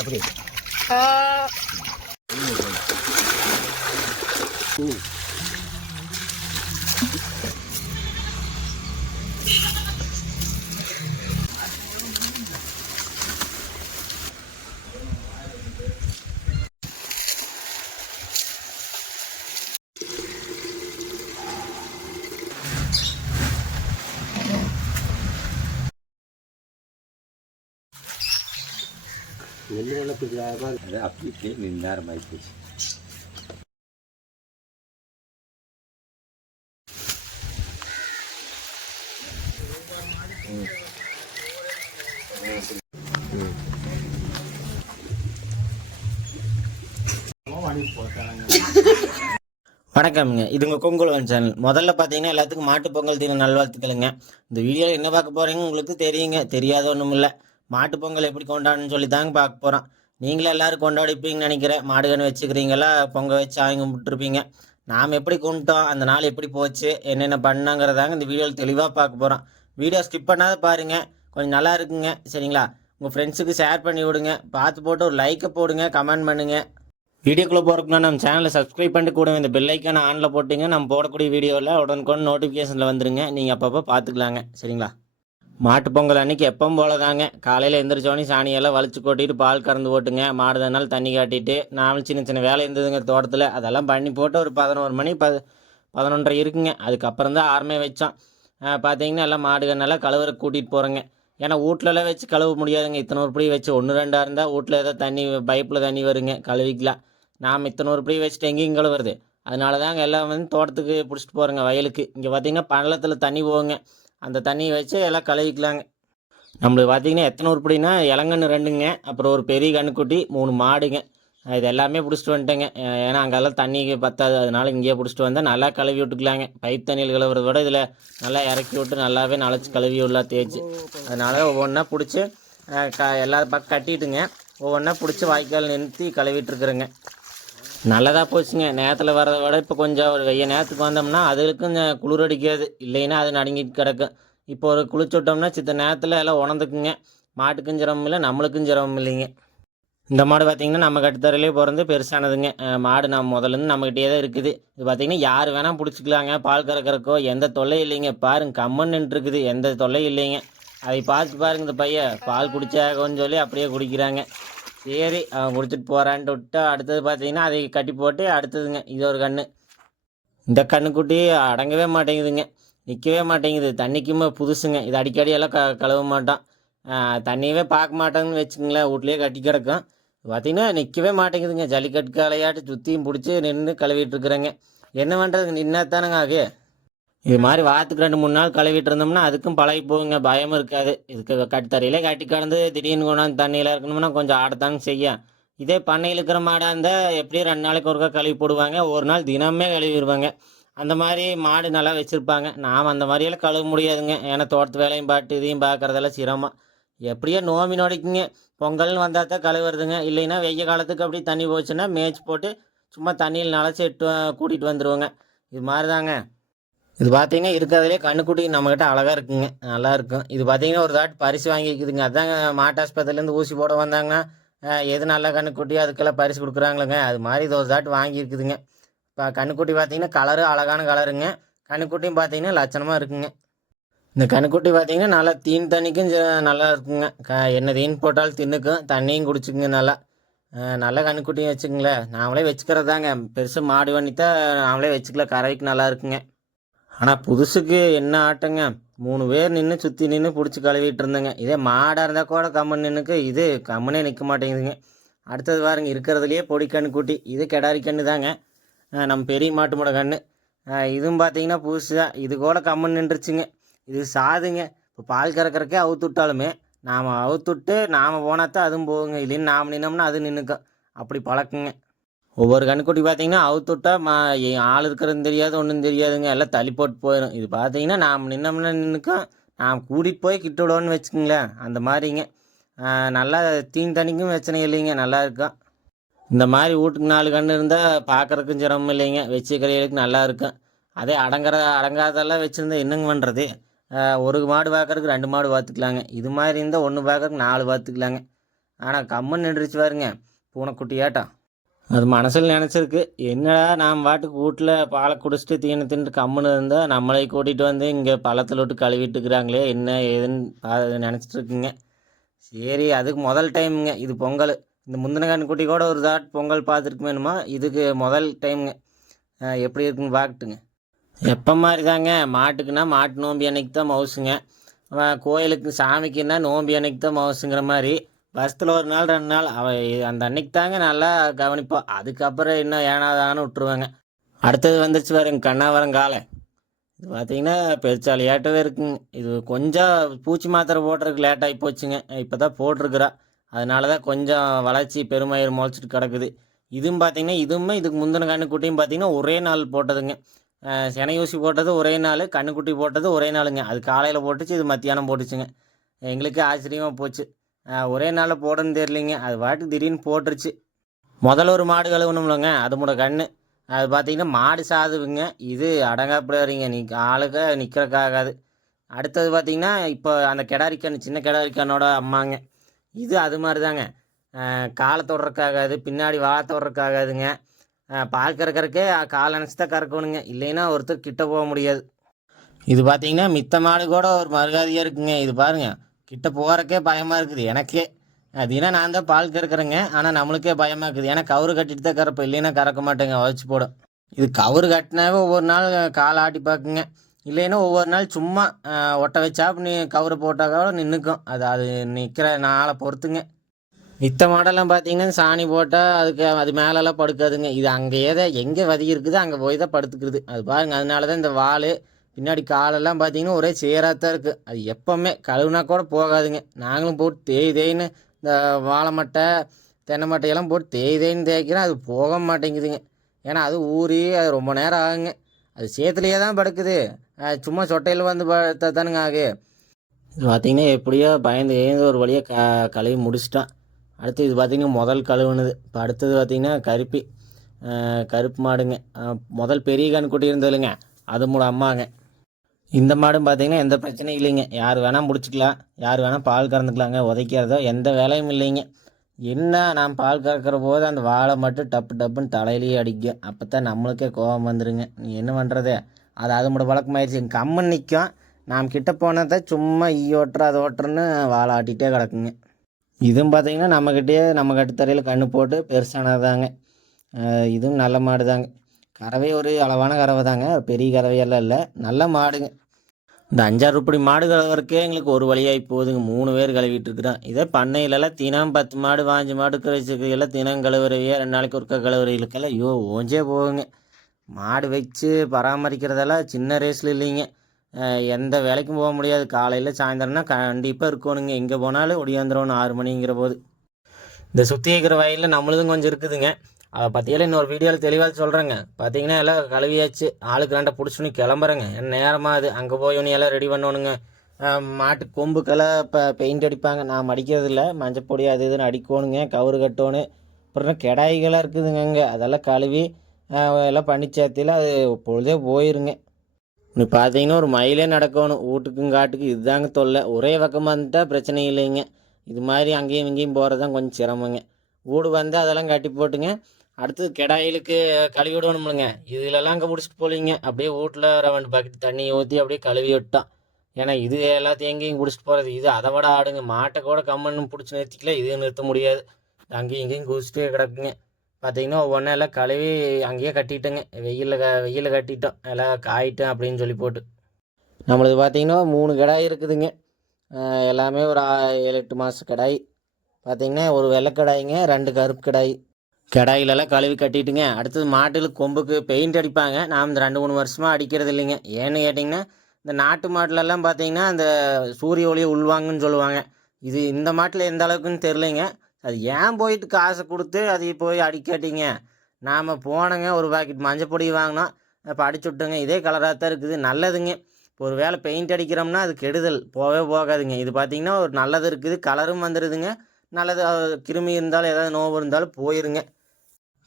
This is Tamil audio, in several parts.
எப்படி நெல் வளர்ப்புக்கு அது அப்படி நேரம் ஆகிப்போச்சு. வணக்கம்ங்க. இது உங்கள் கொங்குலவன் சேனல். முதல்ல பார்த்தீங்கன்னா எல்லாத்துக்கும் மாட்டுப் பொங்கல் தின நல்வாழ்த்துக்களுங்க. இந்த வீடியோவில் என்ன பார்க்க போகிறீங்க உங்களுக்கு தெரியுங்க, தெரியாத ஒன்றும் இல்லை. மாட்டுப் பொங்கல் எப்படி கொண்டாடணும்னு சொல்லி தாங்க பார்க்க போகிறோம். நீங்களே எல்லோரும் கொண்டாடிப்பீங்கன்னு நினைக்கிறேன். மாடுகன்னு வச்சுக்கிறீங்களா, பொங்கல் வச்சு சாமி கும்பிட்டுருப்பீங்க. நாம் எப்படி கும்பிட்டோம், அந்த நாள் எப்படி போச்சு, என்னென்ன பண்ணாங்கிறதாங்க இந்த வீடியோவில் தெளிவாக பார்க்க போகிறோம். வீடியோ ஸ்கிப் பண்ணாத பாருங்கள், கொஞ்சம் நல்லா இருக்குங்க. சரிங்களா? உங்கள் ஃப்ரெண்ட்ஸுக்கு ஷேர் பண்ணி விடுங்க. பார்த்து போட்டு ஒரு லைக்கை போடுங்க, கமெண்ட் பண்ணுங்கள். வீடியோக்குள்ளே போகிறதுக்குன்னா நம்ம சேனலை சப்ஸ்கிரைப் பண்ணிட்டு கூட இந்த பெல் ஐக்கானை ஆனில் போட்டிங்க நம்ம போடக்கூடிய வீடியோவில் உடனுக்குடன் நோட்டிஃபிகேஷனில் வந்துருங்க. நீங்கள் அப்பப்போ பார்த்துக்கலாங்க. சரிங்களா? மாட்டுப் பொங்கல் அன்றைக்கி எப்பவும் போல தாங்க. காலையில் எந்திரிச்சோன்னே சாணியெல்லாம் வலிச்சு கொட்டிட்டு பால் கறந்து போட்டுங்க, மாடு தனால் தண்ணி காட்டிட்டு நாமளும் சின்ன சின்ன வேலை இருந்ததுங்க தோட்டத்தில். அதெல்லாம் பண்ணி போட்டு ஒரு 11 மணி 11:30 இருக்குங்க. அதுக்கப்புறம் தான் ஆரமே வச்சோம். பார்த்தீங்கன்னா எல்லாம் மாடுகன்னெல்லாம் கழுவுற கூட்டிகிட்டு போகிறோங்க. ஏன்னா வீட்லலாம் வச்சு கழுவ முடியாதுங்க. இத்தனை ஒரு படி வச்சு 1 2 இருந்தால் வீட்டில் ஏதோ தண்ணி பைப்பில் தண்ணி வருங்க, கழுவிக்கலாம். நாம் இத்தனை ஒரு படி வச்சுட்டு எங்கேயும் கழுவுறது. அதனால தாங்க எல்லாம் வந்து தோட்டத்துக்கு பிடிச்சிட்டு போகிறோங்க, வயலுக்கு. இங்கே பார்த்திங்கன்னா பள்ளத்தில் தண்ணி போகுங்க. அந்த தண்ணியை வச்சு எல்லாம் கழுவிக்கலாங்க. நம்மளுக்கு பார்த்திங்கன்னா எத்தனை உருப்படினா இளங்கன்று 2ங்க, அப்புறம் ஒரு பெரிய கன்றுக்குட்டி 3 மாடுங்க. இது எல்லாமே பிடிச்சிட்டு வந்துட்டேங்க. ஏன்னா அங்கெல்லாம் தண்ணி பத்தாது, அதனால் இங்கேயே பிடிச்சிட்டு வந்தால் நல்லா கழுவி விட்டுக்கலாங்க. பைப் தண்ணியில் கழுவுறத விட இதில் நல்லா இறக்கி விட்டு நல்லாவே நனைச்சி கழுவி விடலாம் தேய்ச்சி. அதனால் ஒவ்வொன்றா பிடிச்சி எல்லா பக்கம் கட்டிட்டுங்க, ஒவ்வொன்றா பிடிச்சி வாய்க்கால் நிறுத்தி கழுவிட்டுருக்குறேங்க. நல்லதாக போச்சுங்க. நேரத்தில் வரதை விட இப்போ கொஞ்சம் ஒரு வெய்ய நேரத்துக்கு வந்தோம்னா அதுக்கும் குளிர் அடிக்காது, இல்லைன்னா அது நடுங்கிட்டு கிடக்கும். இப்போ ஒரு குளிச்சு விட்டோம்னா சித்த நேரத்தில் எல்லாம் உணர்ந்துக்குங்க. மாட்டுக்கும் சிரமம் இல்லை, நம்மளுக்கும் சிரமம் இல்லைங்க. இந்த மாடு பார்த்திங்கன்னா நம்ம கட்டுத்தரையிலே பிறந்து பெருசானதுங்க. மாடு நம்ம முதலேருந்து நம்மகிட்டே தான் இருக்குது. இது பார்த்திங்கன்னா யார் வேணால் பிடிச்சிக்கலாங்க. பால் கறக்கிறக்கோ எந்த தொல்லையும் இல்லைங்க. பாருங்க கம்மன் நின்றுருக்குது, எந்த தொல்லையும் இல்லைங்க. அதை பார்த்து பாருங்க, இந்த பையன் பால் குடிச்சாகன்னு சொல்லி அப்படியே குடிக்கிறாங்க. சரி அவன் குடிச்சிட்டு போகிறான்ட்டு விட்டா அடுத்தது பார்த்திங்கன்னா அதை கட்டி போட்டு அடுத்ததுங்க இது ஒரு கன்று. இந்த கன்றுக்குட்டி அடங்கவே மாட்டேங்குதுங்க, நிற்கவே மாட்டேங்குது. தண்ணிக்குமே புதுசுங்க. இது அடிக்கடி எல்லாம் கழுவ மாட்டோம், தண்ணியவே பார்க்க மாட்டோங்கன்னு வச்சுங்களேன். வீட்லேயே கட்டி கிடக்கும். பார்த்திங்கன்னா நிற்கவே மாட்டேங்குதுங்க. ஜல்லிக்கட்டு காலையாட்டு சுற்றியும் பிடிச்சி நின்று கழுவிட்டு இருக்கிறேங்க. என்ன பண்ணுறதுங்க, நின்னாத்தானுங்க ஆகு. இது மாதிரி வாரத்துக்கு 2 3 நாள் கழுவிட்டு இருந்தோம்னா அதுக்கும் பழகி போகுங்க, பயமும் இருக்காது. இதுக்கு கட்டுத்தரையிலே கட்டி கடந்து திடீர்னு கொண்டாந்து தண்ணியில் இருக்கணும்னா கொஞ்சம் ஆடத்தாங்க செய்யும். இதே பண்ணையில் இருக்கிற மாடாக இருந்தால் எப்படியும் 2 நாளைக்கு ஒருக்கா கழுவி போடுவாங்க, ஒரு நாள் தினமே கழுவிடுவாங்க. அந்த மாதிரி மாடு நல்லா வச்சுருப்பாங்க. நாம் அந்த மாதிரியெல்லாம் கழுவ முடியாதுங்க. ஏன்னா தோட்டத்து வேலையும் பார்த்து இதையும் பார்க்குறதெல்லாம் சிரமம். எப்படியோ நோம்பி நோடிக்குங்க. பொங்கல்னு வந்தால் தான் கழுவுறதுங்க. இல்லைன்னா வெய்ய காலத்துக்கு அப்படியே தண்ணி போச்சுன்னா மேய்ச்சி போட்டு சும்மா தண்ணியில் நனைச்சி கூட்டிகிட்டு வந்துடுவோங்க. இது மாதிரி தாங்க. இது பார்த்திங்கன்னா இருக்கிறதுலே கன்றுக்குட்டி நம்மக்கிட்ட அழகாக இருக்குங்க, நல்லா இருக்கும். இது பார்த்திங்கன்னா ஒரு தாட்டி பரிசு வாங்கிக்குதுங்க. அதாங்க மாட்டாஸ்பத்திரிலேருந்து ஊசி போட வந்தாங்கன்னா எது நல்ல கன்றுக்குட்டி அதுக்கெல்லாம் பரிசு கொடுக்குறாங்களுங்க. அது மாதிரி இது ஒரு தாட்டி வாங்கியிருக்குதுங்க. இப்போ கன்றுக்குட்டி பார்த்திங்கன்னா கலரு அழகான கலருங்க. கன்றுக்குட்டியும் பார்த்திங்கன்னா லட்சணமாக இருக்குங்க. இந்த கன்றுக்குட்டி பார்த்திங்கன்னா நல்லா தீன் தண்ணிக்கும் நல்லா இருக்குங்க. என்ன தீன் போட்டாலும் தின்னுக்கும், தண்ணியும் குடிச்சுக்குங்க நல்லா. நல்ல கன்றுக்குட்டியும் வச்சுக்கங்களேன். நாமளே வச்சுக்கிறது தாங்க. பெருசாக மாடு பண்ணித்தான் நாமளே வச்சுக்கல, கறவைக்கு நல்லா இருக்குங்க. ஆனால் புதுசுக்கு என்ன ஆட்டங்க, 3 பேர் நின்று சுற்றி நின்று பிடிச்சி கழுவிட்டு இருந்தேங்க. இதே மாடாக இருந்தால் கூட கம்மன் நின்றுக்கு, இது கம்மனே நிற்க மாட்டேங்குதுங்க. அடுத்தது பாருங்க, இருக்கிறதுலையே பொடி கன்றுக்குட்டி. இது கிடாரி கன்று தாங்க, நம்ம பெரிய மாட்டுமோட கன்று. இதுவும் பார்த்தீங்கன்னா புதுசு தான். இது கூட கம்மன் நின்றுச்சுங்க. இது சாதுங்க. இப்போ பால் கறக்கிறக்கே அவுத்து விட்டாலுமே நாம் அவுத்துவிட்டு நாம் போனால் தான் அதுவும் போகுங்க, இல்லைன்னு நாம் நின்னோம்னா அது நின்றுக்கும். அப்படி பழக்குங்க. ஒவ்வொரு கன்றுக்குட்டி பார்த்தீங்கன்னா அவுத்து விட்டா ஆள் இருக்கிறதுன்னு தெரியாது, ஒன்றும் தெரியாதுங்க. எல்லாம் தள்ளி போட்டு போயிடும். இது பார்த்தீங்கன்னா நாம் நின்னோம்னா நின்றுக்கும், நாம் கூட்டிகிட்டு போய் கிட்ட விடோன்னு வச்சுக்கோங்களேன். அந்த மாதிரிங்க. நல்லா தீன் தண்ணிக்கும் பிரச்சனை இல்லைங்க, நல்லா இருக்கும். இந்த மாதிரி வீட்டுக்கு 4 கன்று இருந்தால் பார்க்குறதுக்கும் சிரமம் இல்லைங்க, வச்சுக்கிறதுக்கு நல்லா இருக்கும். அதே அடங்காதெல்லாம் வச்சுருந்தா என்னங்க பண்ணுறது. ஒரு மாடு பார்க்குறதுக்கு 2 மாடு பார்த்துக்கலாங்க. இது மாதிரி இருந்தால் 1 பார்க்குறதுக்கு 4 பார்த்துக்கலாங்க. ஆனால் கம்முன்னு நின்றுச்சு பாருங்க பூனைக்குட்டியாட்டம். அது மனசில் நினச்சிருக்கு, என்னடா நாம் பாட்டுக்கு வீட்டில் பாலை குடிச்சிட்டு தீனி தின்ட்டு கம்முன்னு இருந்தால் நம்மளை கூட்டிகிட்டு வந்து இங்கே பள்ளத்தில் விட்டு கழுவிட்டுக்கிறாங்களே என்ன ஏதுன்னு நினச்சிட்டு இருக்குங்க. சரி, அதுக்கு முதல் டைமுங்க இது பொங்கல். இந்த முந்தின கன்றுக்குட்டி கூட ஒரு தாட் பொங்கல் பார்த்துருக்குமேனுமா, இதுக்கு முதல் டைமுங்க. எப்படி இருக்குன்னு பார்க்கட்டுங்க. எப்போ மாதிரி தாங்க மாட்டுக்குன்னா மாட்டு நோம்பி அன்னைக்கு தான் மவுசுங்க, கோயிலுக்கு சாமிக்குன்னா நோம்பி அன்னைக்கு தான் மவுசுங்கிற மாதிரி வருஷத்தில் ஒரு நாள் 2 நாள் அந்த அன்னைக்கு தாங்க நல்லா கவனிப்போம். அதுக்கப்புறம் இன்னும் ஏனாதான்னு விட்டுருவாங்க. அடுத்தது வந்துருச்சு பாருங்க கண்ணாவரங்காலை. இது பார்த்தீங்கன்னா பெருச்சாலியாட்டவே இருக்குங்க. இது கொஞ்சம் பூச்சி மாத்திரை போடுறதுக்கு லேட் ஆகி போச்சுங்க, இப்போ தான் போட்டிருக்குறா. அதனால தான் கொஞ்சம் வளர்ச்சி பெருமயிர் முளைச்சிட்டு கிடக்குது. இதுவும் பார்த்தீங்கன்னா இதுக்கு முந்தின கன்றுக்குட்டியும் பார்த்தீங்கன்னா ஒரே நாள் போட்டதுங்க. செனை ஊசி போட்டது ஒரே நாள், கன்றுக்குட்டி போட்டது ஒரே நாளுங்க. அது காலையில் போட்டுச்சு, இது மத்தியானம் போட்டுச்சுங்க. எங்களுக்கு ஆச்சரியமாக போச்சு, ஒரே நாளில் போடணும்னு தெரியலிங்க. அது பாட்டுக்கு திடீர்னு போட்டுருச்சு. முதல்ல ஒரு மாடு கழுவணும்லங்க, அது கன்று. அது பார்த்தீங்கன்னா மாடு சாதுவுங்க, இது அடங்காப்பிடாதீங்க, ஆளுக்க நிற்கிறக்காகாது. அடுத்தது பார்த்தீங்கன்னா இப்போ அந்த கிடாரிக்கன்று, சின்ன கிடாரிக்கண்ணோட அம்மாங்க. இது அது மாதிரி தாங்க, காலை தொடுறக்காகாது, பின்னாடி வாழை தொடுறக்காகாதுங்க. பால் கறக்கறக்கே கால் நினச்சி தான் கறக்கணுங்க, இல்லைன்னா ஒருத்தர் கிட்ட போக முடியாது. இது பார்த்தீங்கன்னா மித்த மாடு கூட ஒரு மறுகாதியாக இருக்குங்க. இது பாருங்கள், கிட்ட போகிறக்கே பயமாக இருக்குது எனக்கே. அதுனா நான் தான் பால் கறக்குறேங்க, ஆனால் நம்மளுக்கே பயமாக இருக்குது. ஏன்னா கவுரு கட்டிட்டு தான் கறப்பேன், இல்லைன்னா கறக்க மாட்டேங்க, உதச்சி போடும். இது கவுரு கட்டினாவே ஒவ்வொரு நாள் கால் ஆட்டி பார்க்குங்க, இல்லைன்னா ஒவ்வொரு நாள் சும்மா ஒட்ட வச்சா நீ கவுரை போட்டாக்க நின்றுக்கும். அது நிற்கிற நாளை பொறுத்துங்க. மித்த மாடெல்லாம் பார்த்தீங்கன்னா சாணி போட்டால் அது மேலெல்லாம் படுக்காதுங்க. இது அங்கேயே தான் எங்கே வதி இருக்குது அங்கே போய் தான் படுத்துக்கிறது. அது பாருங்கள், அதனால தான் இந்த வால் பின்னாடி காலெல்லாம் பார்த்தீங்கன்னா ஒரே சேராக தான் இருக்குது. அது எப்போவுமே கழுவுனா கூட போகாதுங்க. நாங்களும் போட்டு தேய்ன்னு இந்த வாழை மட்டை தென்னை மட்டையெல்லாம் போட்டு தேய்ன்னு தேய்க்கிறோம், அது போக மாட்டேங்குதுங்க. ஏன்னா அது ஊறி அது ரொம்ப நேரம் ஆகுங்க. அது சேத்துலேயே தான் படுக்குது, சும்மா சொட்டையில் வந்து தானுங்க ஆகு. இது பார்த்திங்கன்னா எப்படியோ பயந்து ஒரு வழியாக கழுவி முடிச்சிட்டான். அடுத்து இது பார்த்திங்கன்னா முதல் கழுவுனது. இப்போ அடுத்தது பார்த்திங்கன்னா கருப்பு மாடுங்க. முதல் பெரிய கன்றுக்குட்டி இருந்ததுங்க, அது அம்மாங்க. இந்த மாடும் பார்த்திங்கன்னா எந்த பிரச்சனையும் இல்லைங்க, யார் வேணால் முடிச்சிக்கலாம், யார் வேணால் பால் கறந்துக்கலாங்க, உதைக்கிறதோ எந்த வேலையும் இல்லைங்க. என்ன நாம் பால் கறக்கிற போது அந்த வாழை மட்டும் டப்புன்னு தலையிலேயே அடிக்கும், அப்போ தான் நம்மளுக்கே கோபம் வந்துடுங்க. நீ என்ன பண்ணுறது, அது வழக்கமாயிடுச்சு. கம்மன் நிற்கும், நாம் கிட்ட போனால் தான் சும்மா ஓட்டுற அதை ஓட்டுறன்னு வாழை ஆட்டிகிட்டே கிடக்குங்க. இதுவும் பார்த்திங்கன்னா நம்ம கட்டுத்தரையில் கன்று போட்டு பெருசானதாங்க. இதுவும் நல்ல மாடு தாங்க. கறவை ஒரு அளவான கறவை தாங்க, பெரிய கறவையெல்லாம் இல்லை, நல்ல மாடுங்க. இந்த 5-6 ரூபாய் மாடு கழுவுறக்கே எங்களுக்கு ஒரு வழியாகி போகுதுங்க, 3 பேர் கழுவிட்டு இருக்கிறோம். இதே பண்ணையிலலாம் தினம் 10 மாடு 5 மாடு வச்சுக்கலாம், தினம் கழுவுறவையே 2 நாளைக்கு ஒருக்கா கழுவுறவங்களுக்கெல்லாம் ஓஞ்சே போகுங்க. மாடு வச்சு பராமரிக்கிறதெல்லாம் சின்ன ரேஸில் இல்லைங்க, எந்த வேலைக்கும் போக முடியாது. காலையில் சாயந்தரம்னா கண்டிப்பாக இருக்கணுங்க, எங்கே போனாலும் ஒடியாந்துடணும் 6 மணிங்கிற போது. இந்த சுற்றி இருக்கிற வயலில் நம்மளதும் கொஞ்சம் இருக்குதுங்க, அதை பற்றியெல்லாம் இன்னொரு வீடியோவில் தெளிவாக சொல்கிறேங்க. பார்த்தீங்கன்னா எல்லாம் கழுவியாச்சு, ஆளுக்கு 2 பிடிச்சுன்னு கிளம்புறேங்க. நேரமாக அது அங்கே போய் எல்லாம் ரெடி பண்ணணுங்க. மாட்டு கொம்புக்கெல்லாம் இப்போ பெயிண்ட் அடிப்பாங்க, நான் அடிக்கிறது இல்லை, மஞ்சப்பொடி அது இதுன்னு அடிக்கணுங்க, கவுரு கட்டணும். அப்புறம் கிடாய்களாக இருக்குதுங்க அங்கே, அதெல்லாம் கழுவி எல்லாம் பண்ணி சேர்த்தில அது பொழுதே போயிருங்க. நீ பார்த்தீங்கன்னா ஒரு மைலே நடக்கணும், வீட்டுக்கும் காட்டுக்கு இதுதாங்க தொல்லை. ஒரே பக்கமாக வந்துட்டால் பிரச்சனை இல்லைங்க, இது மாதிரி அங்கேயும் இங்கேயும் போகிறது தான் கொஞ்சம் சிரமங்க. வீடு வந்து அதெல்லாம் கட்டி போட்டுங்க. அடுத்தது கிடாயிலுக்கு கழுவி விடணும்லங்க, இதிலெல்லாம் அங்கே முடிச்சுட்டு போலிங்க, அப்படியே வீட்டில் 2 பக்கெட் தண்ணி ஊற்றி அப்படியே கழுவி விட்டான். ஏன்னா இது எல்லாத்தையும் எங்கேயும் குடிச்சிட்டு போகிறது, இது அதை விட ஆடுங்க. மாட்டை கூட கம்மன்னு பிடிச்சி நிறுத்திக்கல, இதையும் நிறுத்த முடியாது, அங்கேயும் இங்கேயும் குடிச்சிட்டே கிடக்குங்க. பார்த்திங்கன்னா ஒவ்வொன்றும் எல்லாம் கழுவி அங்கேயே கட்டிட்டேங்க, வெயிலில் கட்டிட்டோம், எல்லாம் காயிட்டேன் அப்படின்னு சொல்லி போட்டு. நம்மளுக்கு பார்த்திங்கன்னா 3 கிடாய் இருக்குதுங்க, எல்லாமே ஒரு 7-8 மாத கிடாய். பார்த்திங்கன்னா ஒரு வெள்ளை கிடாய்ங்க, 2 கருப்பு கிடாய். கிடாயிலெல்லாம் கழுவி கட்டிட்டுங்க. அடுத்தது மாட்டுக்கு கொம்புக்கு பெயிண்ட் அடிப்பாங்க, நாம் இந்த 2-3 வருஷமாக அடிக்கிறது இல்லைங்க. ஏன்னு கேட்டிங்கன்னா இந்த நாட்டு மாட்டிலெல்லாம் பார்த்திங்கன்னா அந்த சூரிய ஒளியை உள்வாங்கன்னு சொல்லுவாங்க. இந்த மாட்டில் எந்த அளவுக்குன்னு தெரிலைங்க, அது ஏன் போயிட்டு காசை கொடுத்து அதை போய் அடிக்காட்டிங்க. நாம் போனோங்க, ஒரு பாக்கெட் மஞ்சப்பொடி வாங்கினோம், இப்போ அடிச்சு விட்டுங்க, இதே கலராக தான் இருக்குது, நல்லதுங்க. இப்போ ஒரு வேளை பெயிண்ட் அடிக்கிறோம்னா அது கெடுதல், போகாதுங்க. இது பார்த்திங்கன்னா ஒரு நல்லது இருக்குது, கலரும் வந்துடுதுங்க, நல்லது. கிருமி இருந்தாலும் ஏதாவது நோவு இருந்தாலும் போயிருங்க.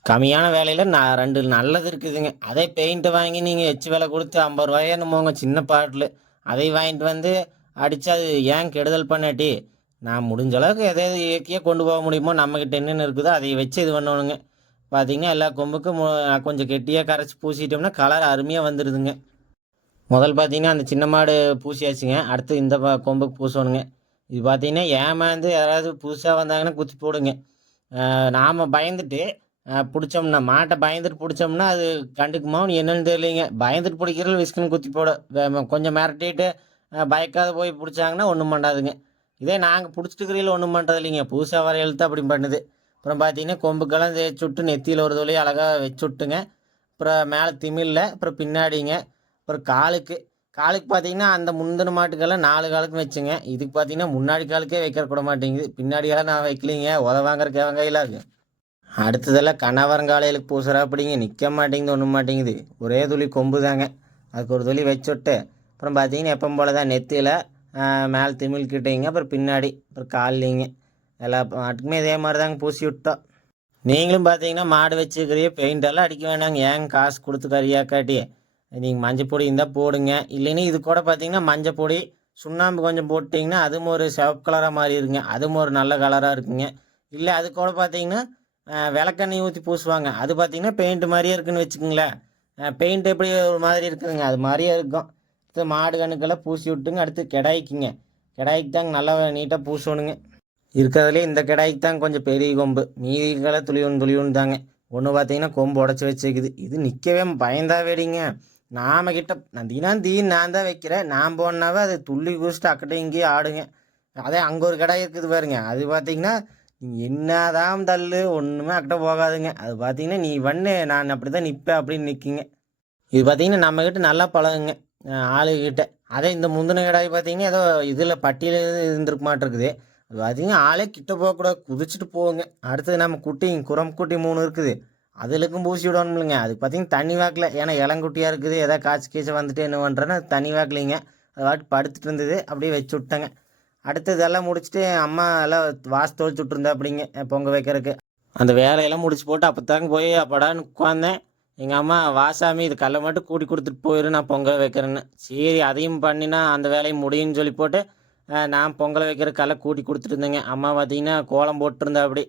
கம்மியான வேலையில் 2 நல்லது இருக்குதுங்க. அதே பெயிண்ட்டை வாங்கி நீங்கள் எச்சு விலை கொடுத்து 50 ரூபாயன்னு போங்க சின்ன பாட்டில், அதை வாங்கிட்டு வந்து அடித்தா அது ஏன் கெடுதல் பண்ணாட்டி நான் முடிஞ்ச அளவுக்கு எதை எது இயற்கையாக கொண்டு போக முடியுமோ நம்மக்கிட்ட என்னென்ன இருக்குதோ அதை வச்சு இது பண்ணணுங்க. பார்த்தீங்கன்னா எல்லா கொம்புக்கும் கொஞ்சம் கெட்டியாக கரைச்சி பூசிட்டோம்னா கலர் அருமையாக வந்துடுதுங்க. முதல் பார்த்தீங்கன்னா அந்த சின்ன மாடு பூசியாச்சுங்க. அடுத்து இந்த கொம்புக்கு பூசணுங்க. இது பார்த்தீங்கன்னா ஏமாந்து யாராவது புதுசாக வந்தாங்கன்னா குத்தி போடுங்க. நாம் பயந்துட்டு பிடிச்சோம்னா மாட்டை பயந்துட்டு பிடிச்சோம்னா அது கண்டுக்குமான்னு என்னன்னு தெரியலைங்க. பயந்துட்டு பிடிக்கிறது விஸ்குன்னு குத்தி போட கொஞ்சம் மிரட்டிட்டு பயக்காத போய் பிடிச்சாங்கன்னா ஒன்றும் பண்ணாதுங்க. இதே நாங்கள் பிடிச்சிட்டுக்கிறீங்கள ஒன்றும் பண்ணுறது இல்லைங்க. புதுசாக வர எழுத்து அப்படி பண்ணுது. அப்புறம் பார்த்தீங்கன்னா கொம்புக்கெல்லாம் தேய்ச்சி விட்டு நெத்தியில் ஒரு தொழில் அழகாக வச்சு விட்டுங்க. அப்புறம் மேலே திமில்ல, அப்புறம் பின்னாடிங்க, அப்புறம் காலுக்கு பார்த்தீங்கன்னா அந்த முந்தின மாட்டுக்கெல்லாம் 4 காலுக்கும் வச்சுங்க. இதுக்கு பார்த்தீங்கன்னா முன்னாடி காலுக்கே வைக்க கூட மாட்டேங்குது. பின்னாடியெல்லாம் நான் வைக்கலிங்க. வாங்குறக்கு எவன் கையில் அது. அடுத்ததெல்லாம் கணவரங்காலையிலுக்கு பூசுறா அப்படிங்க நிற்க மாட்டேங்குது, ஒன்றும் மாட்டேங்குது. ஒரே துளி கொம்பு தாங்க. அதுக்கு ஒரு துளி வச்சு விட்டு அப்புறம் பார்த்தீங்கன்னா எப்பவும் போல தான் நெத்தியில் மேலே திமிழ் கிட்டேங்க, அப்புறம் பின்னாடி, அப்புறம் கால்லிங்க எல்லா மாட்டுக்குமே இதே மாதிரி தாங்க பூசி விட்டோம். நீங்களும் பார்த்தீங்கன்னா மாடு வச்சுக்கிறிய பெயிண்டெல்லாம் அடிக்க வேண்டாங்க. ஏங்க காசு கொடுத்து கறியாக்காட்டி நீங்கள் மஞ்சள் பொடி இருந்தால் போடுங்க. இல்லைன்னா இது கூட பார்த்தீங்கன்னா மஞ்சள் பொடி சுண்ணாம்பு கொஞ்சம் போட்டிங்கன்னா அதுவும் ஒரு சிவப்பு கலராக மாறி இருக்குங்க. அதுவும் ஒரு நல்ல கலராக இருக்குங்க. இல்லை அது கூட பார்த்தீங்கன்னா விளக்கெண்ணெய் ஊற்றி பூசுவாங்க. அது பார்த்தீங்கன்னா பெயிண்ட் மாதிரியே இருக்குன்னு வச்சுக்கோங்களேன். பெயிண்ட் எப்படி ஒரு மாதிரி இருக்குதுங்க அது மாதிரியே இருக்கும். அடுத்து மாடு கண்ணுக்கெல்லாம் பூசி விட்டுங்க. அடுத்து கிடாய்க்குங்க. கிடாய்க்கு தாங்க நல்லா நீட்டாக பூசணுங்க. இருக்கிறதுலே இந்த கிடாய்க்கு தாங்க கொஞ்சம் பெரிய கொம்பு. மீதிக்கெல்லாம் துளியுன்னு தாங்க. ஒன்று பார்த்தீங்கன்னா கொம்பு உடச்சி வச்சுக்குது. இது நிற்கவே பயந்தா வேடிங்க. நாம கிட்ட நான் நான் தான் வைக்கிறேன். நான் போனாவே அது துள்ளி குதிச்சுட்டு அக்கட்டை இங்கேயே ஆடுங்க. அதே அங்கே ஒரு கிடாய் இருக்குது பாருங்க. அது பார்த்தீங்கன்னா நீங்கள் என்னதான் தள்ளு ஒன்றுமே அக்கட்ட போகாதுங்க. அது பார்த்தீங்கன்னா நீ நான் அப்படி தான் நிற்பேன் அப்படின்னு நிற்குங்க. இது பார்த்தீங்கன்னா நம்மக்கிட்ட நல்லா பழகுங்க ஆளுகிட்ட. அதே இந்த முந்தின கிடாய் பார்த்தீங்கன்னா ஏதோ இதில் பட்டியல் இருந்திருக்க மாட்டிருக்குது. அது பார்த்தீங்கன்னா ஆளே கிட்ட போகக்கூடாது, குதிச்சுட்டு போகுங்க. அடுத்தது நம்ம குரம் குட்டி 3 இருக்குது. அதுலக்கும் பூசி விடணும்லங்க. அதுக்கு பார்த்தீங்கன்னா தண்ணி வாக்கில், ஏன்னா இளங்குட்டியாக இருக்குது, எதாவது காய்ச்சி வந்துட்டு என்ன பண்ணுறேன்னா தண்ணி வாக்கலைங்க. அது வாட்டி படுத்துட்டு இருந்தது, அப்படியே வச்சு விட்டேங்க. அடுத்து இதெல்லாம் முடிச்சுட்டு அம்மா எல்லாம் வாசு தொழிச்சு விட்ருந்தா அப்படிங்க பொங்க வைக்கிறதுக்கு. அந்த வேலையெல்லாம் முடிச்சு போட்டு அப்போ தாங்க போய் அப்படான்னு உட்காந்தேன். எங்கள் அம்மா வாசாமி இது கல்லை மட்டும் கூட்டி கொடுத்துட்டு போயிரு நான் பொங்கல் வைக்கிறேன்னு. சரி அதையும் பண்ணினா அந்த வேலையும் முடியும்னு சொல்லி போட்டு நான் பொங்கல் வைக்கிற கல்லை கூட்டி கொடுத்துட்டு இருந்தேங்க. அம்மா பார்த்தீங்கன்னா கோலம் போட்டிருந்தா அப்படி.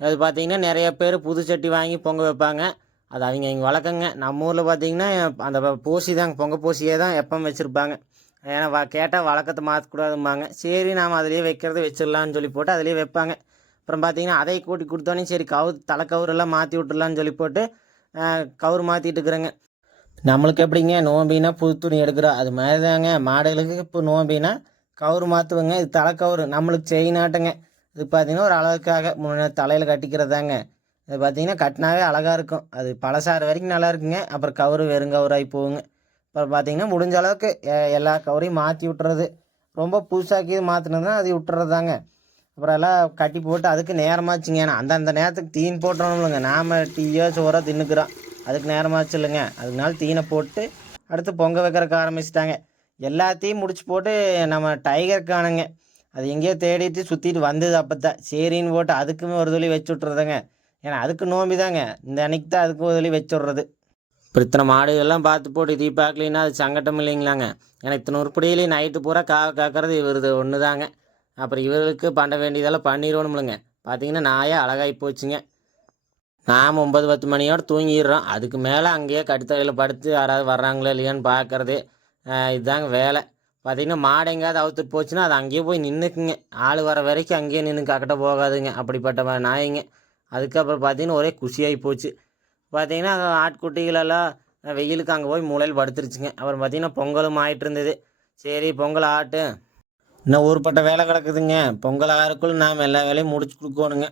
அது பார்த்தீங்கன்னா நிறைய பேர் புது சட்டி வாங்கி பொங்க வைப்பாங்க. அது அவங்க இங்கே வழக்கங்க. நம்ம ஊரில் பார்த்தீங்கன்னா அந்த பூசி தாங்க, பொங்க பூசியே தான் எப்பவும் வச்சுருப்பாங்க. ஏன்னா கேட்டால் வழக்கத்தை மாற்றக்கூடாதும்பாங்க. சரி நாம் அதிலேயே வைக்கிறத வச்சிடலான்னு சொல்லி போட்டு அதிலேயே வைப்பாங்க. அப்புறம் பார்த்தீங்கன்னா அதை கூட்டி கொடுத்தோன்னே சரி தலைக்கவுரெல்லாம் மாற்றி விட்டுடலான்னு சொல்லி போட்டு கவுரு மாற்றிட்டு இருக்கிறேங்க. நம்மளுக்கு எப்படிங்க நோம்பினா புது துணி எடுக்கிறோம், அது மாதிரி தாங்க மாடுகளுக்கு இப்போ நோம்பினா கவுரு மாற்றுவோங்க. இது தலைக்கவுரு நம்மளுக்கு செயினாட்டங்க. இது பார்த்தீங்கன்னா ஒரு அழகுக்காக தலையில் கட்டிக்கிறதாங்க. இது பார்த்தீங்கன்னா கட்டினாவே அழகாக இருக்கும். அது பழசாறு வரைக்கும் நல்லா இருக்குங்க. அப்புறம் கவுரு வெறுங்கவுராகி போகுங்க. அப்புறம் பார்த்தீங்கன்னா முடிஞ்ச அளவுக்கு எல்லா கவரையும் மாற்றி விட்டுறது. ரொம்ப புதுசாக்கி மாற்றினதுன்னா அது விட்டுறதாங்க. அப்புறம் எல்லாம் கட்டி போட்டு அதுக்கு நேரமாச்சுங்க. ஏன்னா அந்தந்த நேரத்துக்கு தீன் போட்டுறோம்லங்க. நாம் டீயோ சோறோ தின்னுக்கிறோம், அதுக்கு நேரமாச்சு இல்லைங்க. அதனால தீனை போட்டு அடுத்து பொங்க வைக்கிறதுக்கு ஆரம்பிச்சிட்டாங்க. எல்லாத்தையும் முடிச்சு போட்டு நம்ம டைகர் காணுங்க. அது எங்கேயோ தேடிட்டு சுற்றிட்டு வந்தது. அப்போ தான் சரின்னு போட்டு அதுக்குமே ஒரு துளி வச்சு விட்றதுங்க. ஏன்னா அதுக்கு நோம்பி தாங்க. இந்த அன்னைக்கு தான் அதுக்கு ஒரு துளி வச்சு விட்றது. இப்போ இத்தனை மாடுகள்லாம் பார்த்து போட்டு இதை பார்க்கலின்னா அது சங்கட்டம் இல்லைங்களாங்க. ஏன்னா இத்தனை உருப்படியிலையும் நைட்டு பூரா காக்கிறது இவருது ஒன்று தாங்க. அப்புறம் இவருக்கு பண்ண வேண்டியதெல்லாம் பண்ணிடணும்லங்க. பார்த்தீங்கன்னா நாயே அழகாகி போச்சுங்க. நாம் 9-10 மணியோடு தூங்கிடுறோம். அதுக்கு மேலே அங்கேயே கட்டுத்தரையில் படுத்து யாராவது வர்றாங்களோ இல்லையான்னு பார்க்குறது. இதுதாங்க வேலை. பார்த்தீங்கன்னா மாடு எங்கேயாவது அவுத்துட்டு போச்சுன்னா அது அங்கேயே போய் நின்றுக்குங்க. ஆள் வர வரைக்கும் அங்கேயே நின்று கக்கட்ட போகாதுங்க. அப்படிப்பட்ட நாய்ங்க. அதுக்கப்புறம் பார்த்தீங்கன்னா ஒரே குஷியாகி போச்சு. பார்த்தீங்கன்னா ஆட்டுக்குட்டிகளெல்லாம் வெயிலுக்கு அங்கே போய் மூலையில் படுத்துருச்சுங்க. அப்புறம் பார்த்தீங்கன்னா பொங்கலும் ஆகிட்டு இருந்தது. சரி பொங்கல் ஆட்டு, இன்னும் ஊருப்பட்ட வேலை கிடக்குதுங்க. பொங்கல் ஆறுக்குள்ள நாம் எல்லா வேலையும் முடிச்சு கொடுக்கணுங்க.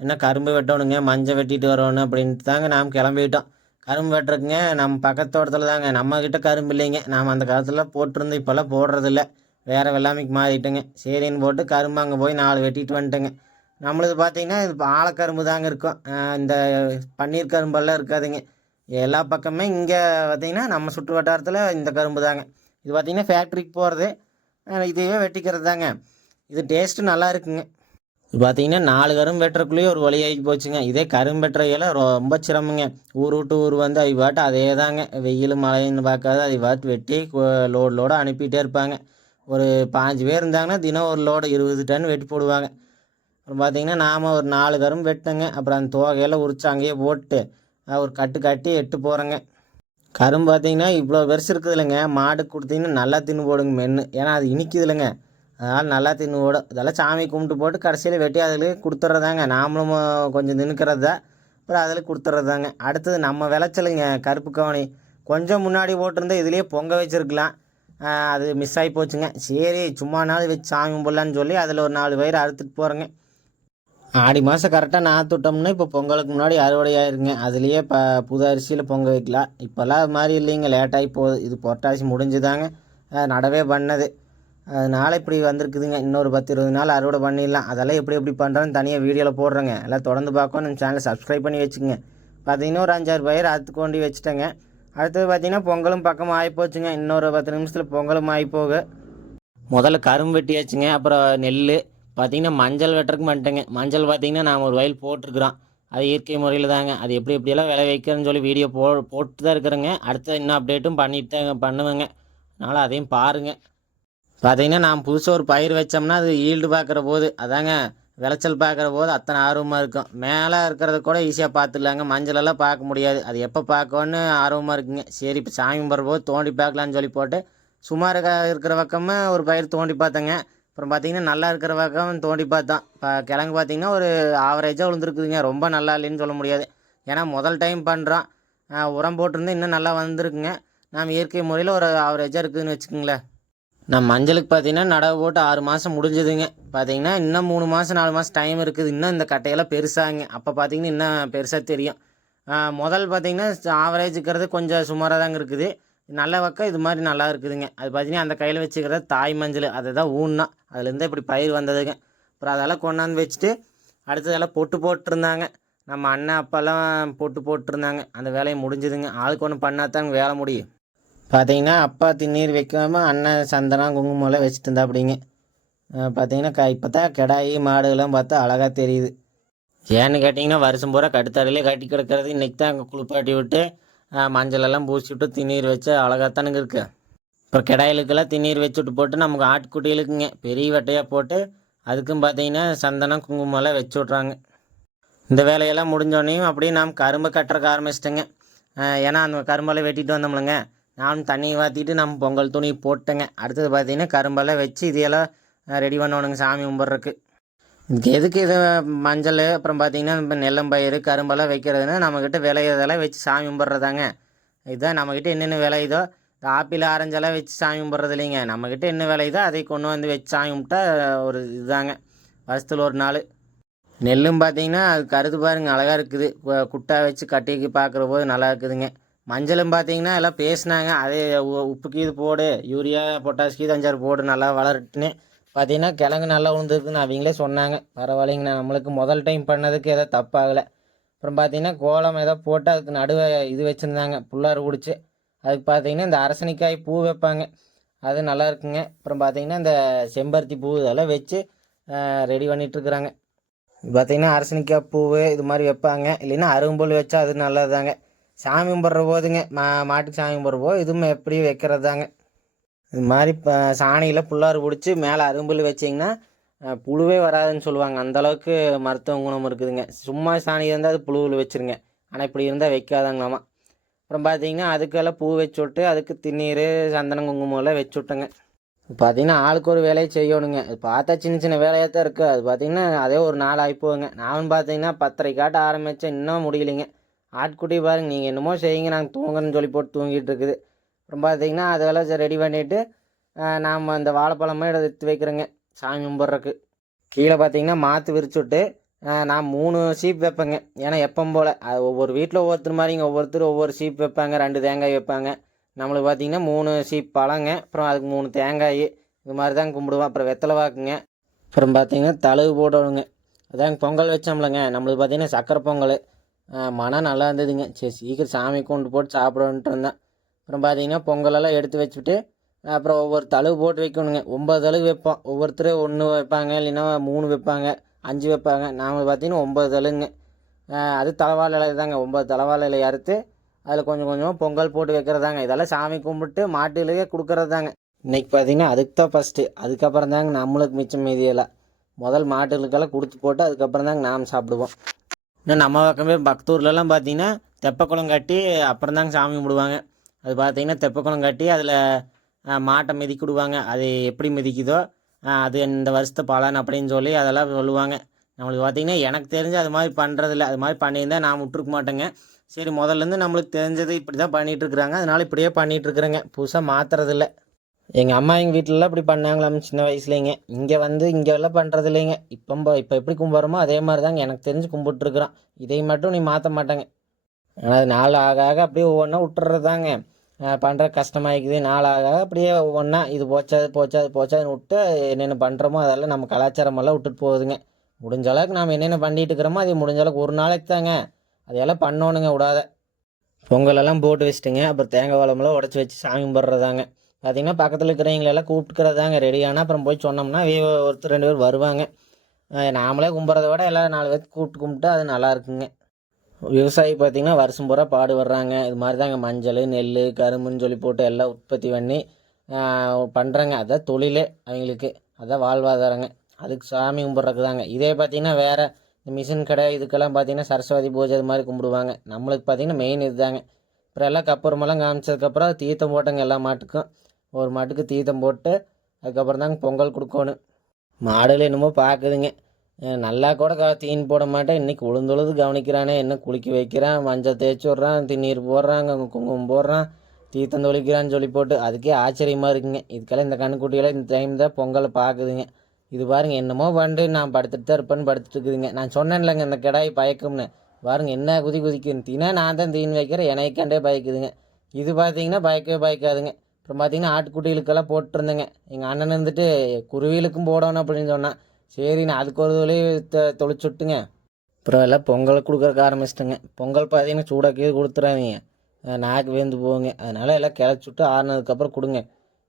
என்ன கரும்பு வெட்டணுங்க, மஞ்சள் வெட்டிட்டு வரணும் அப்படின்ட்டு தாங்க நாம் கிளம்பிட்டோம். கரும்பு வெட்டுறதுங்க நம்ம பக்கத்தோட்டத்தில் தாங்க. நம்மக்கிட்ட கரும்பு இல்லைங்க. நாம் அந்த காலத்தில் போட்டிருந்தோம், இப்போல்லாம் போடுறதில்ல. வேறு வெள்ளாமைக்கு மாறிட்டுங்க. சரின்னு போட்டு கரும்பு அங்கே போய் 4 வெட்டிட்டு வந்துட்டேங்க. நம்மளது பார்த்திங்கன்னா இது ஆழக்கரும்பு தாங்க இருக்கும். இந்த பன்னீர் கரும்பெல்லாம் இருக்காதுங்க. எல்லா பக்கமே இங்கே பார்த்திங்கன்னா நம்ம சுற்று வட்டாரத்தில் இந்த கரும்பு தாங்க. இது பார்த்திங்கன்னா ஃபேக்ட்ரிக்கு போகிறது, இதையே வெட்டிக்கிறது தாங்க. இது டேஸ்ட்டு நல்லா இருக்குங்க. இது பார்த்தீங்கன்னா 4 கரும்பு வெட்டுறக்குள்ளேயே ஒரு வழியாகி போச்சுங்க. இதே கரும்பு வெட்டுறையெல்லாம் ரொம்ப சிரமங்க. ஊர் விட்டு ஊர் வந்து அவை பாட்டு அதே தாங்க வெயில் மழைன்னு பார்க்காத அதை பாட்டு வெட்டி லோடு அனுப்பிகிட்டே இருப்பாங்க. ஒரு 5 பேர் இருந்தாங்கன்னா தினம் ஒரு லோடு 20 டன் வெட்டி போடுவாங்க. அப்புறம் பார்த்திங்கன்னா நாம் ஒரு 4 கரும்பு வெட்டங்க. அப்புறம் அந்த தோகையெல்லாம் உரித்து அங்கேயே போட்டு ஒரு கட்டு கட்டி எட்டு போகிறேங்க. கரும்பு பார்த்திங்கன்னா இவ்வளோ பெருசு இருக்குது இல்லைங்க, மாடுக்கு கொடுத்தீங்கன்னா நல்லா தின்னு போடுங்க மென்று. ஏன்னா அது இனிக்குது இல்லைங்க, அதனால் நல்லா தின்னு போடும். இதெல்லாம் சாமி கும்பிட்டு போட்டு கடைசியில் வெட்டி அதில் கொடுத்துட்றதாங்க. நாமளும் கொஞ்சம் தின்னுக்கிறது தான், அப்புறம் அதில் கொடுத்துட்றதாங்க. அடுத்தது நம்ம விளைச்சலுங்க கருப்பு கவனி கொஞ்சம் முன்னாடி போட்டிருந்தா இதுலேயே பொங்க வச்சுருக்கலாம். அது மிஸ் ஆகி போச்சுங்க. சரி சும்மா நாள் வச்சு சாமி கும்பிட்லான்னு சொல்லி அதில் ஒரு 4 பயிர் அறுத்துட்டு போகிறேங்க. ஆடி மாதம் கரெக்டாக நாற்று விட்டோம்னா இப்போ பொங்கலுக்கு முன்னாடி அறுவடை ஆயிருங்க. அதுலேயே புது அரிசியில் பொங்க வைக்கலாம். இப்போல்லாம் அது மாதிரி இல்லைங்க, லேட்டாகி போகுது. இது புரட்டாசி முடிஞ்சுதாங்க நடவே பண்ணது, அதனால் இப்படி வந்திருக்குதுங்க. இன்னொரு 10-20 நாள் அறுவடை பண்ணிடலாம். அதெல்லாம் எப்படி பண்ணுறோன்னு தனியாக வீடியோவில் போடுறேங்க. எல்லாம் தொடர்ந்து பார்க்கணும். நம்ம சேனலை சப்ஸ்கிரைப் பண்ணி வச்சுக்கோங்க. பார்த்தீங்கன்னா ஒரு 5-6 பயிர் அறுத்து கொண்டு வச்சுட்டேங்க. அடுத்தது பார்த்திங்கன்னா பொங்கலும் பக்கம் ஆகிப்போச்சுங்க. இன்னொரு 10 நிமிஷத்தில் பொங்கலும் ஆகிப்போக. முதல்ல கரும்பு வெட்டியாச்சுங்க. அப்புறம் நெல் பார்த்திங்கன்னா மஞ்சள் வெட்டுறதுக்கு பண்ணிட்டேங்க. மஞ்சள் பார்த்திங்கன்னா நான் ஒரு வயல் போட்டிருக்குறோம். அது இயற்கை முறையில் தாங்க. அது எப்படியெல்லாம் விளை வைக்கிறேன்னு சொல்லி வீடியோ போட்டு தான் இருக்கிறேங்க. அடுத்த இன்னும் அப்டேட்டும் பண்ணிட்டு தான் பண்ணுவேங்க, அதனால் அதையும் பாருங்கள். பார்த்திங்கன்னா நான் புதுசாக ஒரு பயிர் வச்சோம்னா அது ஈல்டு பார்க்குற போது அதாங்க விளைச்சல் பார்க்குற போது அத்தனை ஆர்வமாக இருக்கும். மேலே இருக்கிறத கூட ஈஸியாக பார்த்துடலாங்க, மஞ்சளெல்லாம் பார்க்க முடியாது. அது எப்போ பார்க்கணுன்னு ஆர்வமாக இருக்குங்க. சரி இப்போ சாமி கும்பிட்ற போது தோண்டி பார்க்கலான்னு சொல்லி போட்டு சுமார் இருக்கிற பக்கமாக ஒரு பயிர் தோண்டி பார்த்தேங்க. அப்புறம் பார்த்திங்கன்னா நல்லா இருக்கிற பக்கம் தோண்டி பார்த்தோம். இப்போ கிழங்கு பார்த்திங்கன்னா ஒரு ஆவரேஜாக விழுந்துருக்குதுங்க. ரொம்ப நல்லா இல்லைன்னு சொல்ல முடியாது, ஏன்னா முதல் டைம் பண்ணுறோம். உரம் போட்டிருந்து இன்னும் நல்லா வந்திருக்குங்க. நாம் இயற்கை முறையில் ஒரு ஆவரேஜாக இருக்குதுன்னு வச்சுக்கோங்களேன். நான் மஞ்சளுக்கு பார்த்திங்கன்னா நடவு போட்டு 6 மாதம் முடிஞ்சுதுங்க. பார்த்திங்கன்னா இன்னும் 3 மாதம் 4 மாதம் டைம் இருக்குது. இன்னும் இந்த கட்டையெல்லாம் பெருசாங்க. அப்போ பார்த்திங்கன்னா இன்னும் பெருசாக தெரியும். முதல் பார்த்திங்கன்னா ஆவரேஜ் இருக்கிறது கொஞ்சம் சுமாராக தாங்க இருக்குது. நல்ல பக்கம் இது மாதிரி நல்லா இருக்குதுங்க. அது பார்த்திங்கன்னா அந்த கையில் வச்சுக்கிறது தாய் மஞ்சள், அதை தான் ஊன்னா அதுலேருந்து இப்படி பயிர் வந்ததுங்க. அப்புறம் அதெல்லாம் கொண்டாந்து வச்சுட்டு அடுத்ததெல்லாம் பொட்டு போட்டிருந்தாங்க. நம்ம அண்ணன் அப்போல்லாம் பொட்டு போட்டிருந்தாங்க. அந்த வேலையை முடிஞ்சுதுங்க. ஆளுக்கு ஒன்று பண்ணாதாங்க வேலை முடியும். பார்த்திங்கன்னா அப்பா திண்ணீர் வைக்காமல் அண்ணன் சந்தனம் குங்குமம்லாம் வச்சுட்டு இருந்தா அப்படிங்க. பார்த்திங்கன்னா இப்போ தான் கிடாயி மாடுகள்லாம் பார்த்தா அழகாக தெரியுது. ஏன்னு கேட்டிங்கன்னா வருஷம் பூரா கட்டுத்தரையிலே கட்டி கிடக்கிறது. இன்றைக்கி தான் அங்கே குளிப்பாட்டி விட்டு மஞ்சளெல்லாம் பூசி விட்டு திண்ணீர் வச்சு அழகாகத்தானுங்க இருக்குது. அப்புறம் கிடாயிலுக்கெல்லாம் திண்ணீர் வச்சுட்டு போட்டு நமக்கு ஆட்டுக்குட்டிகளுக்குங்க பெரிய வெட்டையாக போட்டு அதுக்கும் பார்த்திங்கன்னா சந்தனம் குங்குமம்லாம் வச்சு விட்றாங்க. இந்த வேலையெல்லாம் முடிஞ்சோடனையும் அப்படியே நாம் கரும்பு கட்டுறக்க ஆரம்பிச்சிட்டேங்க. ஏன்னா அந்த கரும்பெல்லாம் வெட்டிட்டு வந்தோம்லங்க, நானும் தண்ணி ஊற்றிட்டு நம்ம பொங்கல் துணி போட்டேங்க. அடுத்தது பார்த்திங்கன்னா கரும்பெல்லாம் வச்சு இதையெல்லாம் ரெடி பண்ணணுங்க சாமி கும்பிட்றதுக்கு. இதுக்கு எதுக்கு இது மஞ்சள் அப்புறம் பார்த்திங்கன்னா இப்போ நெல்லம்பயிறு கரும்பெல்லாம் வைக்கிறதுனா நம்மக்கிட்ட விளையிறதெல்லாம் வச்சு சாமி கும்பிட்றதாங்க. இதுதான் நம்மக்கிட்ட என்னென்ன விளையுதோ. இந்த ஆப்பிள் ஆரஞ்செல்லாம் வச்சு சாமி கும்பிட்றது இல்லைங்க, நம்மக்கிட்ட என்ன விளையுதோ அதை கொண்டு வந்து வச்சு சாமி கும்பிட்டா ஒரு இதுதாங்க வருஷத்தில் ஒரு நாள். நெல்லும் பார்த்திங்கன்னா அது கருது பாருங்க அழகாக இருக்குது. குட்டா வச்சு கட்டிக்கு பார்க்குற போது நல்லா இருக்குதுங்க. மஞ்சளும் பார்த்திங்கன்னா எல்லாம் பேசினாங்க, அதே உப்புக்கு இது போடு, யூரியா பொட்டாஸ்க்கு இது 5-6 போடு நல்லா வளரட்டுன்னு. பார்த்திங்கன்னா கிழங்கு நல்லா விழுந்துருக்குன்னு அவங்களே சொன்னாங்க. பரவாயில்லைங்கண்ணா, நம்மளுக்கு முதல் டைம் பண்ணதுக்கு ஏதோ தப்பாகலை. அப்புறம் பார்த்திங்கன்னா கோலம் ஏதோ போட்டு அதுக்கு நடுவே இது வச்சுருந்தாங்க புல்லார் பிடிச்சி. அதுக்கு பார்த்திங்கன்னா இந்த அரசணிக்காய் பூ வைப்பாங்க, அது நல்லா இருக்குங்க. அப்புறம் பார்த்திங்கன்னா இந்த செம்பருத்தி பூ இதெல்லாம் வச்சு ரெடி பண்ணிகிட்ருக்குறாங்க. பார்த்திங்கன்னா அரசணிக்காய் பூ இது மாதிரி வைப்பாங்க, இல்லைன்னா அரும்புல் வச்சா அது நல்லதுதாங்க. சாமி கும்பிட்ற போதுங்க மாட்டுக்கு சாமி கும்பிட்ற போது இதுவும் எப்படியும் வைக்கிறது தாங்க. இது மாதிரி இப்போ சாணியில் புல்லார் பிடிச்சி மேலே அரும்புல் வச்சிங்கன்னா புழுவே வராதுன்னு சொல்லுவாங்க. அந்தளவுக்கு மருத்துவ குணம் இருக்குதுங்க. சும்மா சாணி இருந்தால் அது புழுவில் வச்சுருங்க, ஆனால் இப்படி இருந்தால் வைக்காதாங்களாமா. அப்புறம் பார்த்திங்கன்னா அதுக்கெல்லாம் பூ வச்சு விட்டு அதுக்கு திண்ணீர் சந்தனம் குங்குமம்லாம் வச்சு விட்டேங்க. பார்த்திங்கன்னா ஆளுக்கு ஒரு வேலையை செய்யணுங்க. அது பார்த்தா சின்ன சின்ன வேலையாக தான் இருக்குது. அது பார்த்திங்கன்னா அதே ஒரு நாள் ஆகிப்போங்க. நானும் பார்த்திங்கன்னா 10:30 காட்ட ஆரம்பித்தேன், இன்னும் முடியலைங்க. ஆட்குட்டி பாருங்க, நீங்கள் என்னமோ செய்யுங்க நாங்கள் தூங்குறேன்னு சொல்லி போட்டு தூங்கிட்டு இருக்குது. அப்புறம் பார்த்திங்கன்னா அதெல்லாம் ரெடி பண்ணிவிட்டு நாம் அந்த வாழைப்பழமாக எடுத்து வைக்கிறேங்க சாமி கும்பிட்றக்கு. கீழே பார்த்திங்கன்னா மாற்று விரிச்சு விட்டு நான் 3 சீப் வைப்பேங்க. ஏன்னா எப்பவும் போல் அது ஒவ்வொரு வீட்டில் ஒவ்வொருத்தர் மாதிரிங்க, ஒவ்வொருத்தர் ஒவ்வொரு சீப் வைப்பாங்க, 2 தேங்காய் வைப்பாங்க. நம்மளுக்கு பார்த்திங்கன்னா 3 சீப் பழங்க, அப்புறம் அதுக்கு 3 தேங்காய், இது மாதிரி தான் கும்பிடுவோம். அப்புறம் வெத்தலை வாக்குங்க. அப்புறம் பார்த்திங்கன்னா தழுவு போடணுங்க. அதாங்க பொங்கல் வச்சோம்லங்க, நம்மளுக்கு பார்த்திங்கன்னா சக்கரை பொங்கல். மனம் நல்லா இருந்ததுங்க. சரி சீக்கிரம் சாமி கொண்டு போட்டு சாப்பிடன்ட்டு இருந்தேன். அப்புறம் பார்த்திங்கன்னா பொங்கலெல்லாம் எடுத்து வச்சுட்டு அப்புறம் ஒவ்வொரு தழுவு போட்டு வைக்கணுங்க. 9 தழுவு வைப்போம். ஒவ்வொருத்தரும் 1 வைப்பாங்க, இல்லைன்னா 3 வைப்பாங்க, 5 வைப்பாங்க. நாம் பார்த்திங்கன்னா 9 தழுவுங்க. அது தலைவாழை இலை தாங்க. 9 தலைவாழை இலை அறுத்து அதில் கொஞ்சம் கொஞ்சமாக பொங்கல் போட்டு வைக்கிறதாங்க. இதெல்லாம் சாமி கும்பிட்டு மாட்டுகளுக்கே கொடுக்குறது தாங்க. இன்றைக்கி பார்த்தீங்கன்னா அதுக்கு தான் ஃபஸ்ட்டு, அதுக்கப்புறம் தாங்க நம்மளுக்கு மிச்சம் மீதியெல்லாம். முதல் மாட்டுகளுக்கெல்லாம் கொடுத்து போட்டு அதுக்கப்புறம் தாங்க நாம் சாப்பிடுவோம். இன்னும் நம்ம பக்கமே பக்தூர்லலாம் பார்த்தீங்கன்னா தெப்பக்குளம் கட்டி அப்புறம் தாங்க சாமி கும்பிடுவாங்க. அது பார்த்தீங்கன்னா தெப்பக்குளம் கட்டி அதில் மாட்டை மிதிக்க விடுவாங்க. அது எப்படி மிதிக்குதோ அது இந்த வருஷத்து பலன் அப்படின்னு சொல்லி அதெல்லாம் சொல்லுவாங்க. நம்மளுக்கு பார்த்திங்கன்னா எனக்கு தெரிஞ்சு அது மாதிரி பண்ணுறதில்ல. அது மாதிரி பண்ணியிருந்தால் நான் விட்டுருக்க மாட்டேங்க. சரி, முதல்லேருந்து நம்மளுக்கு தெரிஞ்சது இப்படி தான் பண்ணிகிட்ருக்குறாங்க, அதனால் இப்படியே பண்ணிகிட்ருக்குறேங்க, புதுசாக மாற்றுறதில்ல. எங்கள் அம்மா எங்கள் வீட்டிலலாம் இப்படி பண்ணாங்களாம் சின்ன வயசுலேங்க. இங்கெல்லாம் பண்ணுறது இல்லைங்க. இப்போ எப்படி கும்பிட்றோமோ அதே மாதிரி தாங்க எனக்கு தெரிஞ்சு கும்பிட்டுருக்குறோம். இதை மட்டும் நீ மாற்ற மாட்டேங்க. ஆனால் அது நாள் ஆக ஆக அப்படியே ஒவ்வொன்றா விட்டுறது தாங்க. பண்ணுற கஷ்டமாயிக்குது. நாள் ஆக ஆக அப்படியே ஒவ்வொன்றா இது போச்சா அது போச்சா அது போச்சான்னு விட்டு என்னென்ன பண்ணுறோமோ அதெல்லாம் நம்ம கலாச்சாரமெல்லாம் விட்டுட்டு போகுதுங்க. முடிஞ்ச அளவுக்கு நாம் என்னென்ன பண்ணிகிட்டு இருக்கிறோமோ அது முடிஞ்ச அளவுக்கு ஒரு நாளைக்கு தாங்க அதையெல்லாம் பண்ணணுங்க விடாத. பொங்கலெல்லாம் போட்டு வச்சுட்டுங்க அப்புறம் தேங்காய் வாழைமெல்லாம் உடச்சி வச்சு சாமி கும்பிட்றதாங்க. பார்த்திங்கன்னா பக்கத்தில் இருக்கிறவங்களெல்லாம் கூப்பிட்டுக்கிறதாங்க. ரெடியானால் அப்புறம் போய் சொன்னோம்னா ஒருத்தர் 2 பேர் வருவாங்க. நாமளே கும்பிட்றத விட எல்லாம் 4 பேர்த்து கூப்பிட்டு கும்பிட்டா அது நல்லா இருக்குங்க. விவசாயி பார்த்திங்கன்னா வருஷம் பூரா பாடுபடுறாங்க. இது மாதிரி தாங்க மஞ்சள் நெல் கரும்புன்னு சொல்லி போட்டு எல்லாம் உற்பத்தி பண்ணி பண்ணுறாங்க. அதுதான் தொழிலே அவங்களுக்கு, அதுதான் வாழ்வாதாரங்க. அதுக்கு சாமி கும்பிட்றதுக்கு தாங்க. இதே பார்த்திங்கன்னா வேறு இந்த மிஷின் கடை இதுக்கெல்லாம் பார்த்திங்கன்னா சரஸ்வதி பூஜை இது மாதிரி கும்பிடுவாங்க. நம்மளுக்கு பார்த்திங்கன்னா மெயின் இது தாங்க. அப்புறம் எல்லாம் கப்புறமெல்லாம் காமிச்சதுக்கப்புறம் தீர்த்தம் போட்டோங்க. எல்லா மாட்டுக்கும் ஒரு மாட்டுக்கு தீர்த்தம் போட்டு அதுக்கப்புறம் தாங்க பொங்கல் கொடுக்கணும். மாடுகள் என்னமோ பார்க்குதுங்க. நல்லா கூட தீனி போட மாட்டேன், இன்றைக்கி உழுந்துழுது கவனிக்கிறானே, என்ன குளிக்க வைக்கிறான், மஞ்சள் தேய்ச்சி விட்றான், திருநீர் போடுறாங்க, குங்குமம் போடுறான், தீர்த்தம் தொளிக்கிறான்னு சொல்லி போட்டு அதுக்கே ஆச்சரியமாக இருக்குங்க. இதுக்கெல்லாம் இந்த கண்ணுக்குட்டியெல்லாம் இந்த டைம் தான் பொங்கலை பார்க்குதுங்க. இது பாருங்க என்னமோ பண்ணு, நான் படுத்துட்டு தான் இருப்பேன்னு படுத்துட்டு இருக்குதுங்க. நான் சொன்னேன் இல்லைங்க இந்த கிடாய் பயக்கும்னு, பாருங்க என்ன குதிக்குன்னு. தீனா நான் தான் தீனி வைக்கிறேன், எனக்காண்டே பயக்குதுங்க. இது பார்த்தீங்கன்னா பயக்கவே பயக்காதுங்க. அப்புறம் பார்த்தீங்கன்னா ஆட்டுக்குட்டிகளுக்கெல்லாம் போட்டுருந்தேங்க. எங்கள் அண்ணன் இருந்துட்டு குருவிகளுக்கும் போடணும் அப்படின்னு சொன்னான். சரி, நான் அதுக்கு ஒரு தொழில் தொளிச்சுட்டுங்க. அப்புறம் எல்லாம் பொங்கல் கொடுக்குறக்கு ஆரம்பிச்சிட்டேங்க. பொங்கல் பார்த்தீங்கன்னா சூடாக்கி கொடுத்துறாதீங்க, நாக்கு வேந்து போகுங்க. அதனால் எல்லாம் கிளச்சிவிட்டு ஆறுனதுக்கப்புறம் கொடுங்க.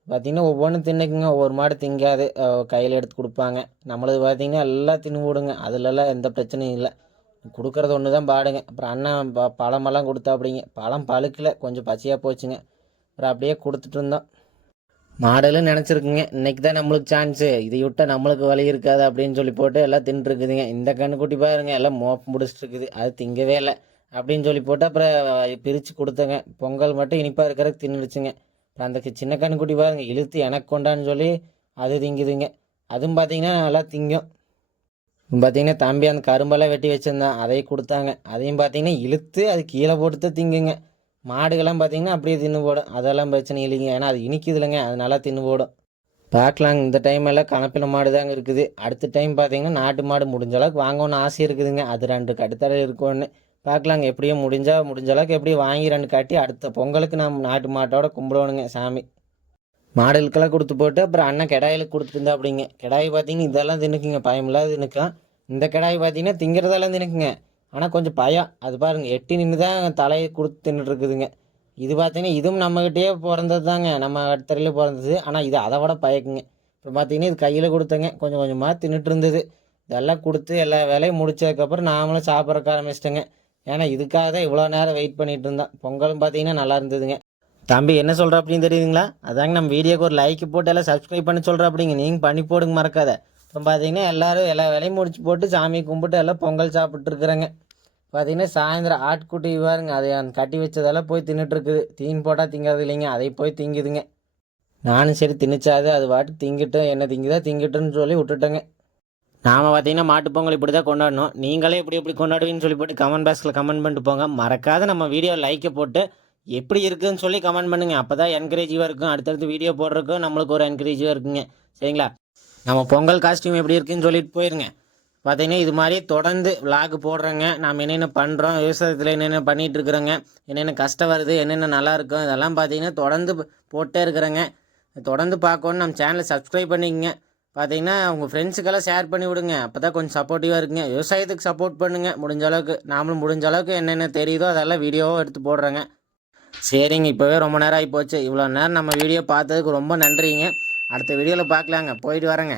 பார்த்திங்கன்னா ஒவ்வொன்றும் தின்னுக்குங்க. ஒவ்வொரு மாடு திங்காது, கையில் எடுத்து கொடுப்பாங்க. நம்மளது பார்த்திங்கன்னா எல்லாம் தின்னு போடுங்க. அதிலெல்லாம் எந்த பிரச்சனையும் இல்லை. கொடுக்குறது ஒன்று தான் பாடுங்க. அப்புறம் அண்ணன் பழமெல்லாம் கொடுத்தா அப்படிங்க. பழம் பழுக்கலை, கொஞ்சம் பச்சையாக போச்சுங்க. அப்புறம் அப்படியே கொடுத்துட்டு இருந்தோம். மாடலும் நினச்சிருக்குங்க இன்றைக்கி தான் நம்மளுக்கு சான்ஸு, இதை விட்டால் நம்மளுக்கு வழி இருக்காது அப்படின்னு சொல்லி போட்டு எல்லாம் தின்ட்டுருக்குதுங்க. இந்த கண்ணுக்குட்டி பாருங்க எல்லாம் மோப்பம் பிடிச்சிட்டு இருக்குது, அது திங்கவே இல்லை அப்படின்னு சொல்லி போட்டு அப்புறம் பிரித்து கொடுத்தங்க. பொங்கல் மட்டும் இனிப்பாக இருக்கிறதுக்கு தின்னுடுச்சுங்க. அப்புறம் அந்த சின்ன கண்ணுக்குட்டி பாருங்க இழுத்து எனக்கு கொண்டான்னு சொல்லி அது திங்குதுங்க. அதுவும் பார்த்திங்கன்னா நல்லா திங்கும். பார்த்திங்கன்னா தம்பி அந்த கரும்பெல்லாம் வெட்டி வச்சுருந்தான், அதையும் கொடுத்தாங்க. அதையும் பார்த்திங்கன்னா இழுத்து அது கீழே போட்டு தான் திங்குங்க. மாடுகள்லாம் பார்த்திங்கன்னா அப்படியே தின்னு போடும், அதெல்லாம் பிரச்சனை இல்லைங்க. ஏன்னா அது இனிக்குது இல்லைங்க, அது நல்லா தின்னு போடும். பார்க்கலாங்க. இந்த டைம் எல்லாம் கணப்பின மாடு தாங்க இருக்குது. அடுத்த டைம் பார்த்திங்கன்னா நாட்டு மாடு முடிஞ்ச அளவுக்கு வாங்கணும்னு ஆசை இருக்குதுங்க. அது 2 கட்டுத்தரையில் இருக்கும்னு பார்க்கலாங்க. எப்படியும் முடிஞ்ச அளவுக்கு எப்படியும் வாங்கி 2 கட்டி அடுத்த பொங்கலுக்கு நம்ம நாட்டு மாட்டோட கும்பிடுவோனுங்க சாமி. மாடுகளுக்கெல்லாம் கொடுத்து போட்டு அப்புறம் அண்ணன் கிடாயிலுக்கு கொடுத்துருந்தா அப்படிங்க. கிடாய் பார்த்திங்கன்னா இதெல்லாம் தின்னுக்குங்க, பயமில்லாத தின்னுக்கலாம். இந்த கிடாய் பார்த்திங்கன்னா திங்கிறதெல்லாம் தின்னுக்குங்க, ஆனால் கொஞ்சம் பயம். அது பாருங்கள் எட்டி நின்று தான் தலையை கொடுத்து தின்னுட்டுருக்குதுங்க. இது பார்த்திங்கன்னா இதுவும் நம்மக்கிட்டேயே பிறந்தது தாங்க, நம்ம தெருவில் பிறந்தது. ஆனால் இது அதை விட பயக்குங்க. இப்போ பார்த்திங்கன்னா இது கையில் கொடுத்தங்க, கொஞ்சம் கொஞ்சமாக தின்னுட்டு இருந்தது. இதெல்லாம் கொடுத்து எல்லா வேலையும் முடிச்சதுக்கப்புறம் நாமளும் சாப்பிட்றக்க ஆரம்பிச்சிட்டேங்க. ஏன்னா இதுக்காக தான் இவ்வளோ நேரம் வெயிட் பண்ணிகிட்டு இருந்தோம். பொங்கலும் பார்த்திங்கன்னா நல்லா இருந்ததுங்க. தம்பி என்ன சொல்கிற அப்படின்னு தெரியுதுங்களா? அதாங்க நம்ம வீடியோக்கு ஒரு லைக் போட்டு எல்லாம் சப்ஸ்கிரைப் பண்ணி சொல்கிற அப்படிங்க. நீங்கள் பண்ணி போடுங்க மறக்காத. இப்போ பார்த்தீங்கன்னா எல்லோரும் எல்லா வேலையும் முடிச்சு போட்டு சாமி கும்பிட்டு எல்லாம் பொங்கல் சாப்பிட்டுருக்குறேங்க. பார்த்தீங்கன்னா சாயந்தரம் ஆட்டுக்குட்டி பாருங்க, அதை கட்டி வச்சதெல்லாம் போய் தின்னுட்டுருக்குது. தீன் போட்டால் திங்கிறது இல்லைங்க, அதை போய் திங்குதுங்க. நானும் சரி திணிச்சாது அது பாட்டு திங்கிட்டோம், என்ன திங்குதா திங்கிட்டோன்னு சொல்லி விட்டுட்டேங்க. நாம் பார்த்தீங்கன்னா மாட்டுப்பொங்கல் இப்படி தான் கொண்டாடணும். நீங்களே எப்படி கொண்டாடுவீங்கன்னு சொல்லி போட்டு கமெண்ட் பாக்ஸில் கமெண்ட் பண்ணிட்டு போங்க. மறக்காத நம்ம வீடியோ லைக்கை போட்டு எப்படி இருக்குதுன்னு சொல்லி கமெண்ட் பண்ணுங்கள். அப்போ தான் என்கரேஜிவாக இருக்கும், அடுத்தடுத்து வீடியோ போடுறதுக்கும் நம்மளுக்கு ஒரு என்கரேஜிவாக இருக்குங்க. சரிங்களா? நம்ம பொங்கல் காஸ்டியூம் எப்படி இருக்குதுன்னு சொல்லிட்டு போயிருங்க. பார்த்தீங்கன்னா இது மாதிரி தொடர்ந்து விளாக் போடுறேங்க. நாம் என்னென்ன பண்ணுறோம், விவசாயத்தில் என்னென்ன பண்ணிகிட்டு இருக்கிறோங்க, என்னென்ன கஷ்டம் வருது, என்னென்ன நல்லா இருக்கும், இதெல்லாம் பார்த்தீங்கன்னா தொடர்ந்து போட்டே இருக்கிறேங்க. தொடர்ந்து பார்க்கணும். நம்ம சேனலை சப்ஸ்கிரைப் பண்ணிக்கங்க. பார்த்தீங்கன்னா உங்கள் ஃப்ரெண்ட்ஸுக்கெல்லாம் ஷேர் பண்ணி விடுங்க. அப்போ தான் கொஞ்சம் சப்போர்ட்டிவாக இருக்குங்க. விவசாயத்துக்கு சப்போர்ட் பண்ணுங்கள் முடிஞ்ச அளவுக்கு. நாமளும் முடிஞ்ச அளவுக்கு என்னென்ன தெரியுதோ அதெல்லாம் வீடியோவாக எடுத்து போடுறேங்க. சரிங்க, இப்போவே ரொம்ப நேரம் ஆகி போச்சு. இவ்வளோ நேரம் நம்ம வீடியோ பார்த்ததுக்கு ரொம்ப நன்றிங்க. அடுத்த வீடியோவில் பார்க்கலாங்க. போயிட்டு வரேங்க.